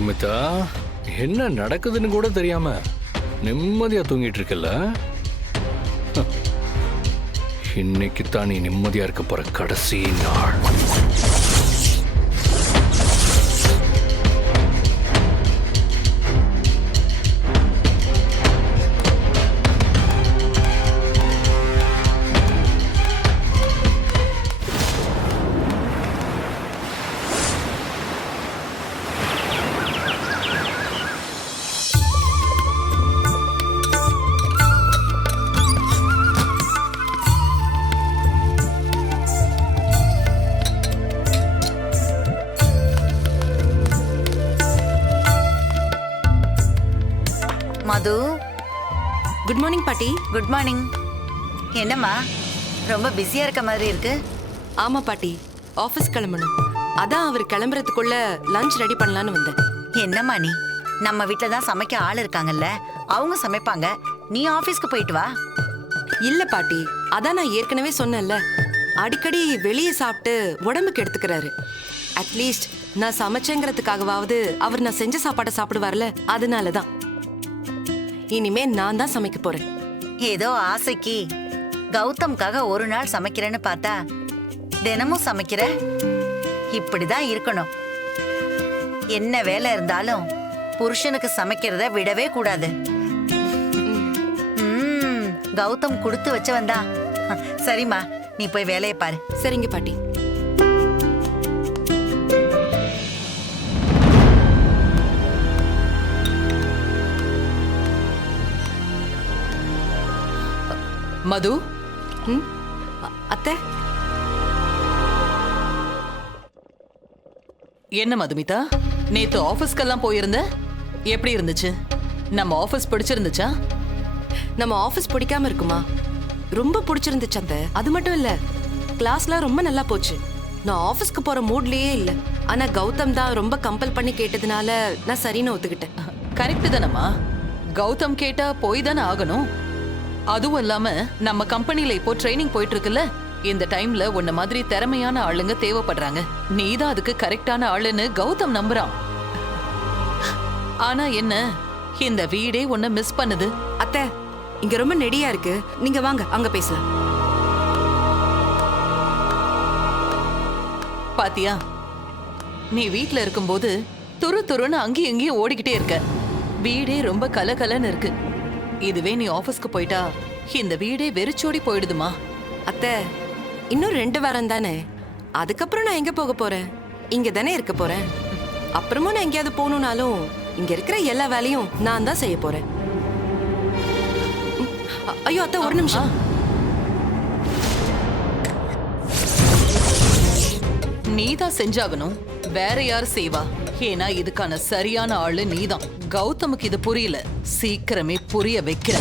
மதுமிதா, என்ன நடக்குதுன்னு கூட தெரியாம நிம்மதியா தூங்கிட்டு இருக்கல. இன்னைக்கு தான் நீ நிம்மதியா இருக்க போற கடைசி நாள். மது, குட் மார்னிங் பாட்டி. Good morning. என்னம்மா ரொம்ப பிஸியா இருக்க மாதிரி இருக்கு? ஆமா பாட்டி, ஆபீஸ் கிளம்பணும். அதான் அவர் கிளம்புறதுக்குள்ள லஞ்ச் ரெடி பண்ணலான்னு வந்தேன். என்னம்மா நீ, நம்ம வீட்டில் தான் சமைக்க ஆள் இருக்காங்கல்ல, அவங்க சமைப்பாங்க, நீ ஆபீஸ்க்கு போயிட்டு வா. இல்ல பாட்டி, அதான் நான் ஏற்கனவே சொன்னேன்ல, அடிக்கடி வெளியே சாப்பிட்டு உடம்புக்கு எடுத்துக்கிறாரு. அட்லீஸ்ட் நான் சமைச்சேங்கிறதுக்காகவாவது அவர் நான் செஞ்ச சாப்பாடை சாப்பிடுவார்ல, அதனாலதான் இனிமே நான் தான் சமைக்க போறேன். ஏதோ ஆசைக்கு கௌதம்காக ஒரு நாள் சமைக்கிறேன்னு பார்த்தா தினமும் சமைக்கிற. இப்படிதான் இருக்கணும். என்ன வேலை இருந்தாலும் புருஷனுக்கு சமைக்கிறத விடவே கூடாது. கௌதம் கொடுத்து வச்சவன் தான். சரிம்மா, நீ போய் வேலையை பாரு. சரிங்க பாட்டி. மது, அத்தை, என்ன மதுமிதா, நேத்து ஆபீஸ்க்கெல்லாம் போயிருந்த? எப்படி இருந்துச்சு? நம்ம ஆபீஸ் பிடிச்சிருந்துச்சா? நம்ம ஆபீஸ் பிடிக்காம இருக்குமா? ரொம்ப பிடிச்சிருந்துச்சு அத்தை. அது மட்டும் இல்ல, கிளாஸ்லாம் ரொம்ப நல்லா போச்சு. நான் ஆபீஸ்க்கு போற மூட்லயே இல்ல. ஆனா கௌதம் தான் ரொம்ப கம்பல் பண்ணி கேட்டதுனால நான் சரின்னு ஒத்துக்கிட்டேன். கரெக்ட் தானம்மா. கௌதம் கேட்டா போய் தானே ஆகணும். அதுவும் இல்லாம நம்ம கம்பெனில இப்போ ட்ரைனிங் போயிட்டு இருக்குல்ல, இந்த டைம்ல உன்ன மாதிரி திறமையான ஆளுங்க தேவைப்படுறாங்க. நீதான் அதுக்கு கரெக்டான ஆளுன்னு கௌதம் நம்புறான். ஆனா என்ன, இந்த வீடே உன்னை மிஸ் பண்ணுது. அத்தை, இங்க ரொம்ப நெடியா இருக்கு, நீங்க வாங்க அங்க பேசலாம். பாத்தியா, நீ வீட்ல இருக்கும்போது துரு துருன்னு அங்கேயும் இங்கேயும் ஓடிக்கிட்டே இருக்க. வீடே ரொம்ப கலகலன்னு இருக்கு. இதுவே நீ ஆபீஸ்க்கு போயிட்டா இந்த வீடே வெறிச்சோடி போயிடுதுமா. அத்தை, இன்னும் 2 வாரம் தானே, அதுக்கப்புறம் நான் எங்க போக போறேன்? இங்க தானே இருக்க போறேன். அப்புறமும் நான் எங்கேயாவது போகணும்னாலும் இங்க இருக்கிற எல்லா வேலையும் நான் தான் செய்ய போறேன். ஐயோ அத்தை, ஒரு நிமிஷம். நீதான் செஞ்சாகணும், வேற யார் செய்வா? ஏன்னா இதுக்கான சரியான ஆளு நீதான். கௌதமுக்கு இது புரியல, சீக்கிரமே புரிய வைக்கிற.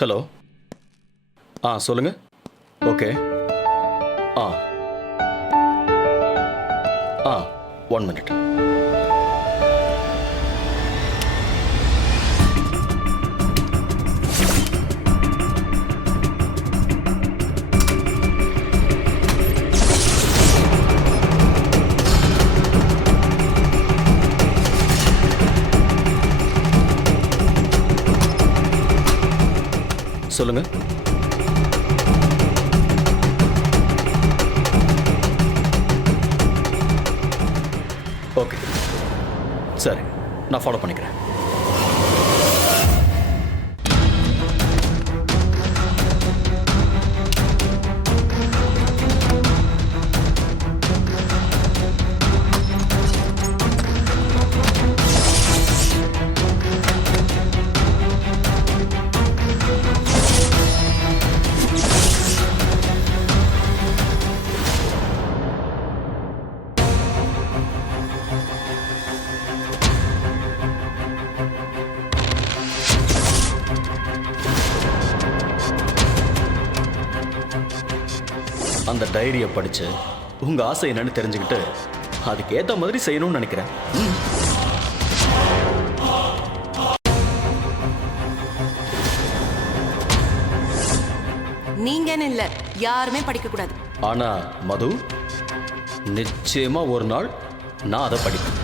ஹலோ. சொல்லுங்க. ஓகே. 1 minute. சொல்லுங்க. ஓகே, சரி, நான் ஃபாலோ பண்ணிக்கிறேன். அந்த டைரியை படிச்சு உங்க ஆசை என்னன்னு தெரிஞ்சுக்கிட்டு அதுக்கு ஏத்த மாதிரி செய்யணும்னு நினைக்கிறேன். இல்ல, யாருமே படிக்க கூடாது. ஆனா மது, நிச்சயமா ஒரு நாள் நான் அதை படிப்பேன்.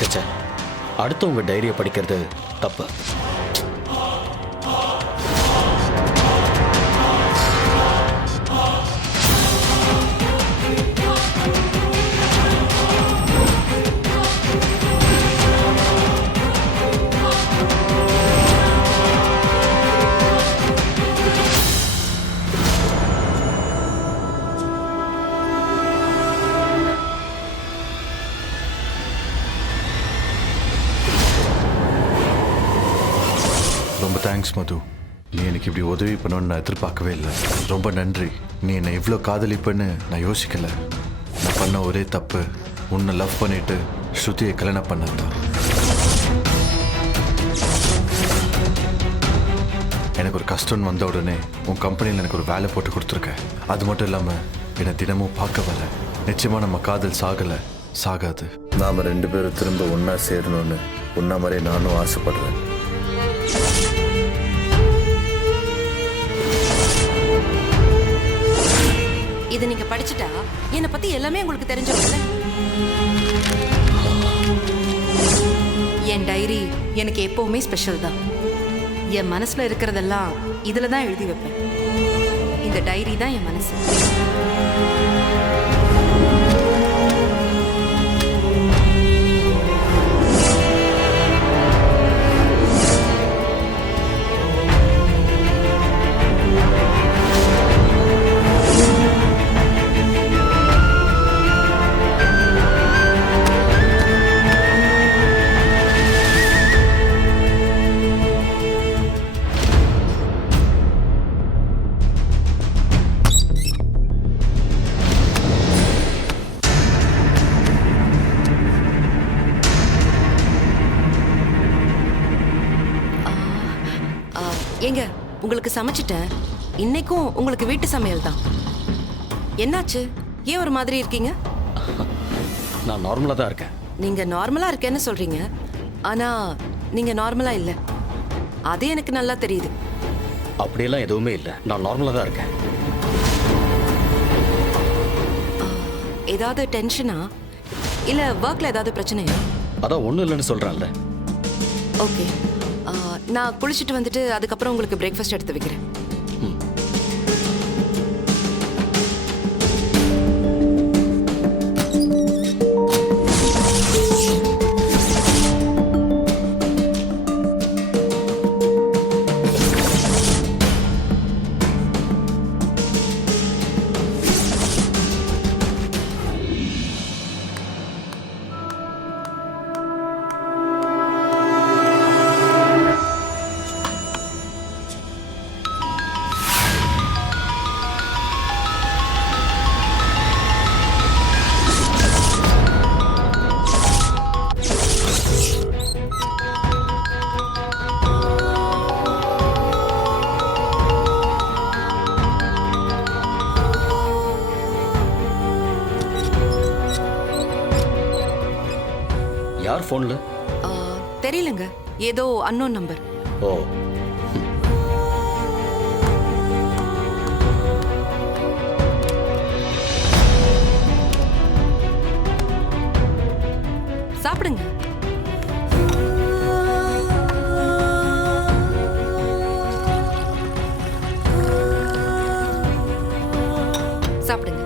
சச்சா, அடுத்தவங்க டைரியை படிக்கிறது தப்பு. ரொம்ப தேங்க்ஸ் மது. நீ எனக்கு இப்படி உதவி பண்ணணும்னு நான் எதிர்பார்க்கவே இல்லை. ரொம்ப நன்றி. நீ என்னை இவ்வளோ காதலிப்பேன்னு நான் யோசிக்கல. நான் பண்ண ஒரே தப்பு உன்னை லவ் பண்ணிட்டு ஸ்ருதியை கல்யாணம் பண்ணதான். எனக்கு ஒரு கஷ்டம்னு வந்த உடனே உன் கம்பெனியில் எனக்கு ஒரு வேலை போட்டு கொடுத்துருக்கேன். அது மட்டும் இல்லாமல் என்னை தினமும் பார்க்க வர. நிச்சயமாக நம்ம காதல் சாகலை, சாகாது. நாம் 2 பேரும் திரும்ப ஒன்றா சேரணும்னு உன்ன மாதிரி நானும் ஆசைப்படுறேன். இதை நீங்க படிச்சுட்டா என்னை பத்தி எல்லாமே உங்களுக்கு தெரிஞ்சிருக்கும்ல. என் டைரி எனக்கு எப்பவுமே ஸ்பெஷல் தான். என் மனசுல இருக்கிறதெல்லாம் இதுல தான் எழுதி வைப்பேன். இந்த டைரி தான் என் மனசு. ஏங்க, உங்களுக்கு சமைச்சிட்டேன். இன்னைக்கும் உங்களுக்கு வீட்டு சமையல் தான். என்னாச்சு? ஏன் ஒரு மாதிரி இருக்கீங்க? நான் நார்மலாக தான் இருக்கேன். நீங்க நார்மலா இருக்கேன்னு சொல்றீங்க, ஆனா நீங்க நார்மலா இல்ல. அது எனக்கு நல்லா தெரியுது. அப்படியெல்லாம் எதுவுமே இல்லை, நான் நார்மலாக தான் இருக்கேன். ஏதாவது டென்ஷனா இல்ல ஒர்க்ல ஏதாவது பிரச்சனையா? அதான் ஒன்றும் இல்லைன்னு சொல்கிறேன்ல. ஓகே, நான் குளிச்சுட்டு வந்துட்டு அதுக்கப்புறம் உங்களுக்கு பிரேக்ஃபாஸ்ட் எடுத்து வைக்கிறேன். யார் ஃபோனில்? தெரியலங்க, ஏதோ அன்னோன் நம்பர். ஓ, சாப்பிடுங்க. சாப்பிடுங்க.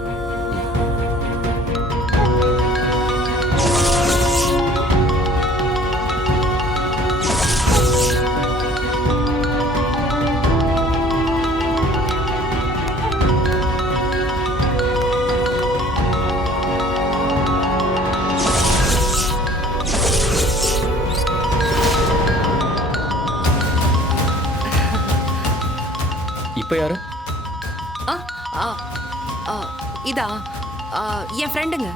இப்போ யாரு? இதா என் ஃப்ரெண்டுங்க.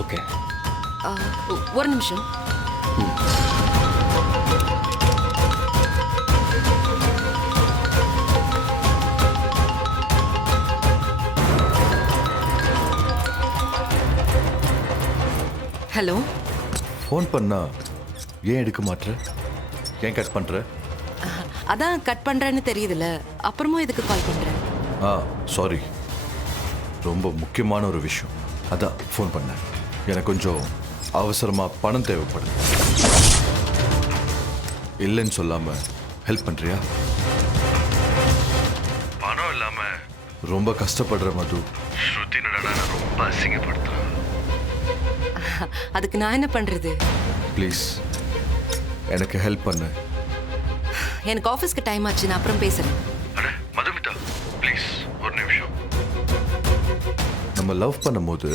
ஓகே, ஒரு நிமிஷம். ஹலோ. ஃபோன் பண்ணா ஏன் எடுக்க மாட்ற? ஏன் கட் பண்ற? அதான் கட் பண்றேன்னு தெரியுதுல, அப்புறமும் இதுக்கு கால் பண்றேன். சாரி, ரொம்ப முக்கியமான ஒரு விஷயம், அதான் ஃபோன் பண்ணேன். எனக்கு கொஞ்சம் அவசரமாக பணம் தேவைப்படுது. இல்லைன்னு சொல்லாமல் ஹெல்ப் பண்ணுறியா? பணம் இல்லாமல் ரொம்ப கஷ்டப்படுற மது. ஸ்ருதி ரொம்ப அசிங்கப்படுத்துறேன். அதுக்கு நான் என்ன பண்றது? ப்ளீஸ் எனக்கு ஹெல்ப் பண்ணு. எனக்கு ஆஃபீஸ்க்கு டைம் ஆச்சு, நான் அப்புறம் பேசுறேன். மதுமிதா ப்ளீஸ் ஒரு நிமிஷம். நம்ம லவ் பண்ணும்போது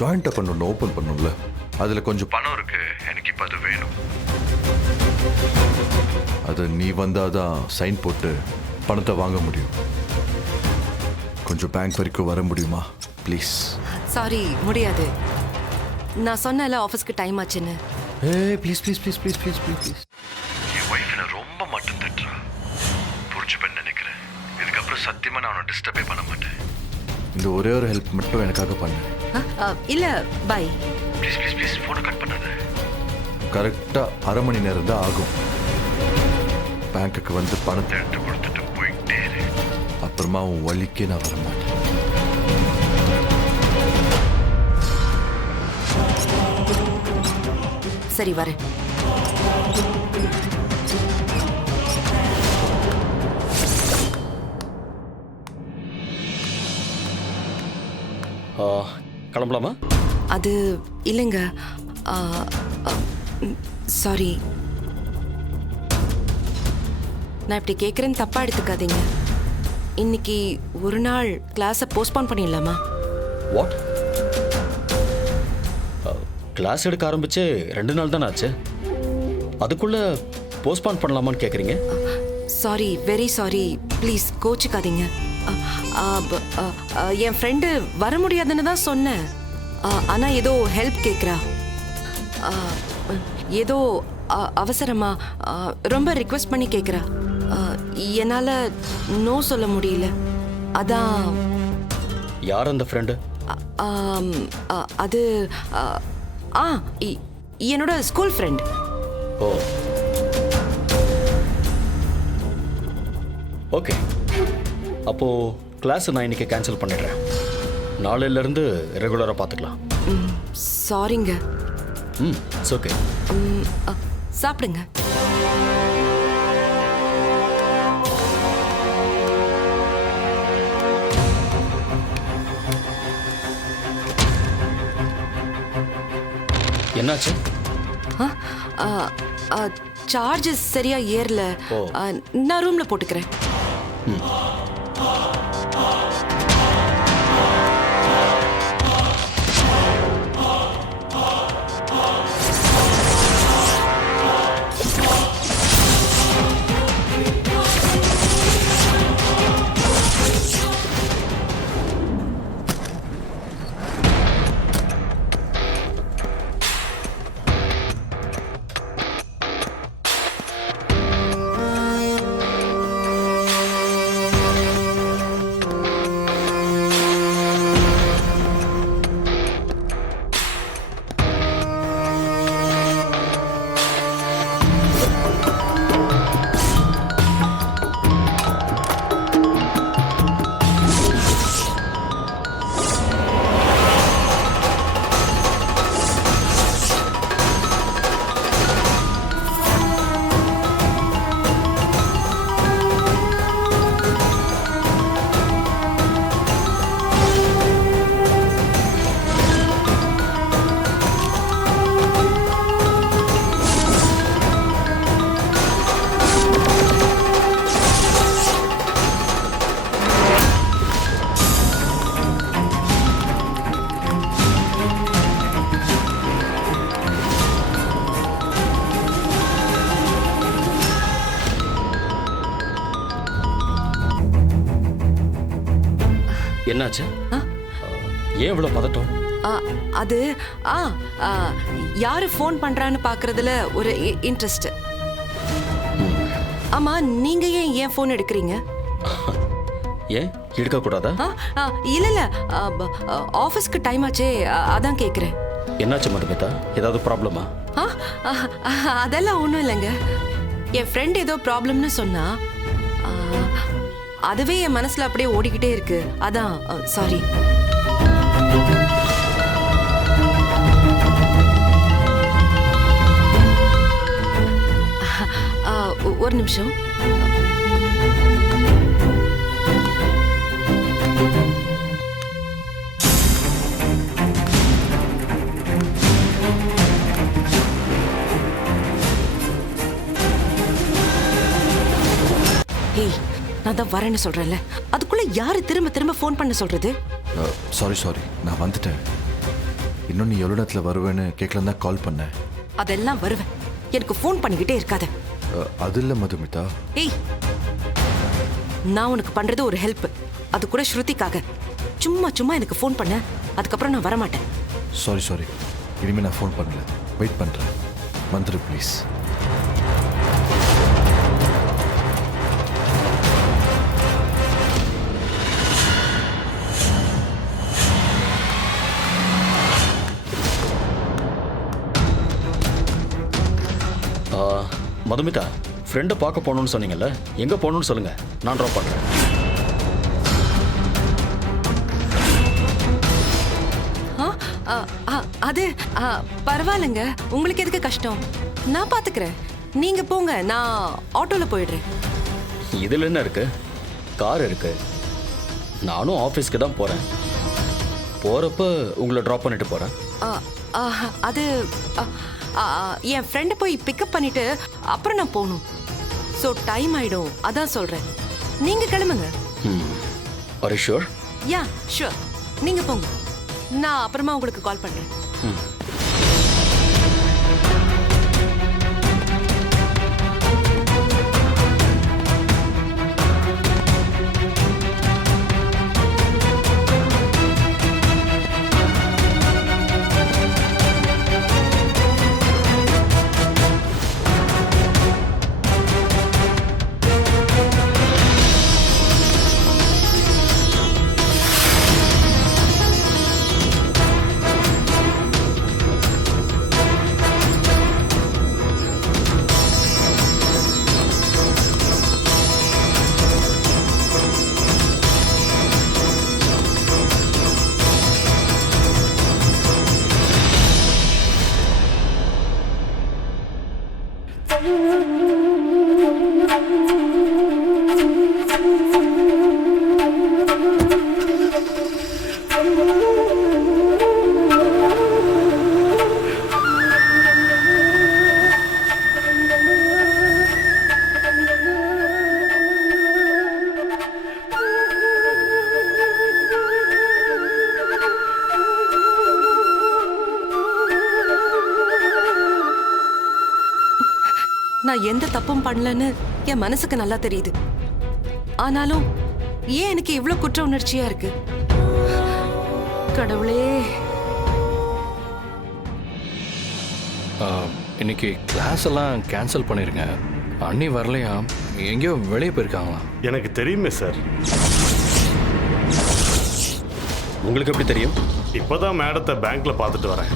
ஜாயிண்ட் அக்கௌண்ட் ஒன்று ஓப்பன் பண்ணோம்ல, அதில் கொஞ்சம் பணம் இருக்கு, எனக்கு இப்போ அது வேணும். அது நீ வந்தாதான் சைன் போட்டு பணத்தை வாங்க முடியும். கொஞ்சம் பேங்க் வரைக்கும் வர முடியுமா ப்ளீஸ்? சாரி, முடியாது. நான் சொன்னல ஆஃபீஸ்க்கு டைம் ஆச்சுன்னு. Please please please please please please please. N wife என்ன ரொம்ப மட்டும் தட்டுறா, புரிஞ்சுப்பேன்னு நினைக்கிறேன். இதுக்கப்புறம் சத்தியமாக நான் அவனை டிஸ்டர்பே பண்ண மாட்டேன். இந்த ஒரே ஒரு ஹெல்ப் மட்டும் எனக்காக பண்ணு. இல்ல, பை. ப்ளீஸ் ப்ளீஸ் ப்ளீஸ் ஃபோனை கட் பண்ணாத. கரெக்டாக அரை மணி நேரம் தான் ஆகும். பேங்க்குக்கு வந்து பணத்தை எடுத்து கொடுத்துட்டு போயிட்டே இரு. அப்புறமா உன் வழிக்கே நான் வர மாட்டேன். சரி, வரேன். கிளம்பலாமா? அது இல்லைங்க, சாரி. நான் இப்படி கேட்குறேன்னு தப்பா எடுத்துக்காதீங்க. இன்னைக்கு ஒரு நாள் கிளாஸை போஸ்ட்போன் பண்ணிடலாமா? வாட்? கிளாஸ் எடுக்க ஆரம்பிச்சு 2 நாள் தானே ஆச்சு, அதுக்குள்ள போஸ்ட்பான் பண்ணலாமான்னு கேட்குறீங்க? Sorry, very sorry. ப்ளீஸ் கோச்சிக்காதீங்க. என் ஃப்ரெண்டு வர முடியாதுன்னு தான் சொன்னேன். ஆனால் ஏதோ ஹெல்ப் கேட்குறா. ஏதோ அவசரமா ரொம்ப ரிக்வெஸ்ட் பண்ணி கேட்குறா. என்னால் நோ சொல்ல முடியல. அதான். யார் அந்த ஃப்ரெண்டு? அது என்னோட ஸ்கூல் ஃப்ரெண்ட். ஓ, ஓகே. அப்போ கிளாஸ் நான் இன்னைக்கு கேன்சல் பண்ணிடுறேன். நாளையிலேருந்து ரெகுலராக பார்த்துக்கலாம். சாரிங்க. It's okay. சாப்பிடுங்க. என்னாச்சு? சார்ஜஸ் சரியா ஏறல. நான் ரூம்ல போட்டுக்கிறேன். என்னாச்சு? ஏன் இவ்வளோ பதட்டம்? அது யாரு ஃபோன் பண்றான்னு பாக்குறதுல ஒரு இன்ட்ரெஸ்ட். ஆமா, நீங்க ஏன் ஃபோன் எடுக்கிறீங்க? ஏன் எடுக்க கூடாதா? இல்ல இல்ல, ஆபீஸ்க்கு டைம் ஆச்சே, அதான் கேக்குறேன். என்னாச்சு மதுமிதா? ஏதாவது ப்ராப்ளமா? அதெல்லாம் ஒண்ணும் இல்லைங்க. என் ஃப்ரெண்ட் ஏதோ ப்ராப்ளம்னு சொன்னா ஆ, அதுவே என் மனசுல அப்படியே ஓடிக்கிட்டே இருக்கு. அதான் சாரி. ஒரு நிமிஷம். ஏய், நான் தான் வரேன்னு சொல்றேன்ல, அதுக்குள்ள யாரு திரும்ப திரும்ப ஃபோன் பண்ண சொல்றது? சாரி நான் வந்துட்டேன். இன்னும் நீ எவ்வளோ நேரத்தில் வருவேன்னு கேட்கலாம் தான் கால் பண்ணேன். அதெல்லாம் வருவேன். எனக்கு ஃபோன் பண்ணிக்கிட்டே இருக்காத. அது இல்லை மதுமிதா. ஏய், நான் உனக்கு பண்றது ஒரு ஹெல்ப். அது கூட ஸ்ருதிக்காக. சும்மா சும்மா எனக்கு ஃபோன் பண்ண, அதுக்கப்புறம் நான் வரமாட்டேன். சாரி இனிமேல் நான் ஃபோன் பண்ணல. வெயிட் பண்ணுறேன். வந்துரு ப்ளீஸ். மதுமிதா, ஃப்ரெண்டை பார்க்க போகணும்னு சொன்னீங்கல்ல, எங்கே போகணும்னு சொல்லுங்க, நான் ட்ராப் பண்ணுறேன். அது பரவாயில்லைங்க. உங்களுக்கு எதுக்கு கஷ்டம்? நான் பாத்துக்கிறேன். நீங்க போங்க, நான் ஆட்டோல போயிடுறேன். இதில் என்ன இருக்கு? கார் இருக்கு. நானும் ஆஃபீஸ்க்கு தான் போகிறேன். போகிறப்ப உங்களை ட்ராப் பண்ணிட்டு போகிறேன். அது என் ஃப்ரெண்டை போய் பிக்கப் பண்ணிட்டு அப்புறம் நான் போகணும். ஸோ டைம் ஆயிடும், அதான் சொல்றேன். நீங்க கிளம்புங்க. Are you sure? Yeah sure. நீங்க போங்க, நான் அப்புறமா உங்களுக்கு கால் பண்றேன். நான் எந்த தப்பும் பண்ணலன்னு என் மனசுக்கு நல்லா தெரியுது. ஆனாலும் ஏன் எனக்கு இவ்வளவு குற்ற உணர்ச்சியா இருக்கு? கடவுளே. இன்னைக்கு கிளாஸ் எல்லாம் கேன்சல் பண்ணிருங்க. அண்ணி வரலையா? எங்கேயோ வெளியே போயிருக்காங்களா? எனக்கு தெரியுமே சார். உங்களுக்கு எப்படி தெரியும்? இப்போதான் மேடத்தை பேங்க்ல பார்த்துட்டு வரேன்.